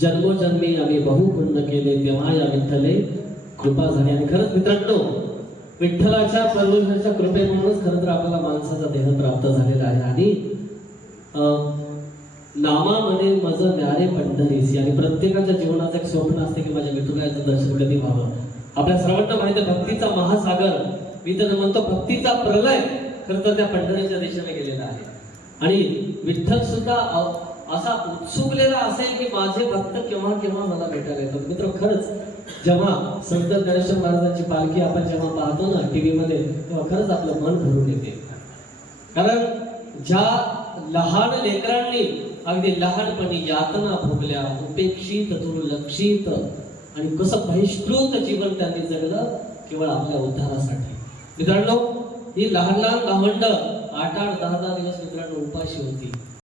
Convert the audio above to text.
जन्मोजन्मी आम्ही बहु पुण्य केले तेव्हा या विठ्ठले कृपा झाली. आणि खरंच मित्रांनो, विठ्ठलाच्या परमेश्वराच्या कृपेमुळेच खरं तर आपल्याला माणसाचा देह प्राप्त झालेला आहे. आणि नामामध्ये माझं न्यारे पंढरीस, आणि प्रत्येकाच्या जीवनाचं एक स्वप्न असते की माझ्या विठुरायाचं दर्शन कधी व्हावं. आपल्या सर्वांना माहिती आहे भक्तीचा महासागर, मी तर म्हणतो भक्तीचा प्रलय खरं तर त्या पंढरीच्या दिशेने गेलेला आहे. आणि विठ्ठल सुद्धा असा उत्सुकलेला असेल की माझे भक्त केव्हा केव्हा मला भेटायला येतात. मित्र, खरंच जेव्हा संत ज्ञानेश्वर महाराजांची पालखी आपण जेव्हा पाहतो ना टीव्ही मध्ये, तेव्हा खरंच आपलं मन भरून येते. कारण ज्या लहान लेकरांनी अगदी लहानपणी यातना भोगल्या, उपेक्षित दुर्लक्षित, आणि कसं बहिष्कृत जीवन त्यांनी जगलं केवळ आपल्या उद्धारासाठी. मित्रांनो, ही लहान लहान भावंड 8-8, 10-10 दिवस मित्रांनो उपाशी होती.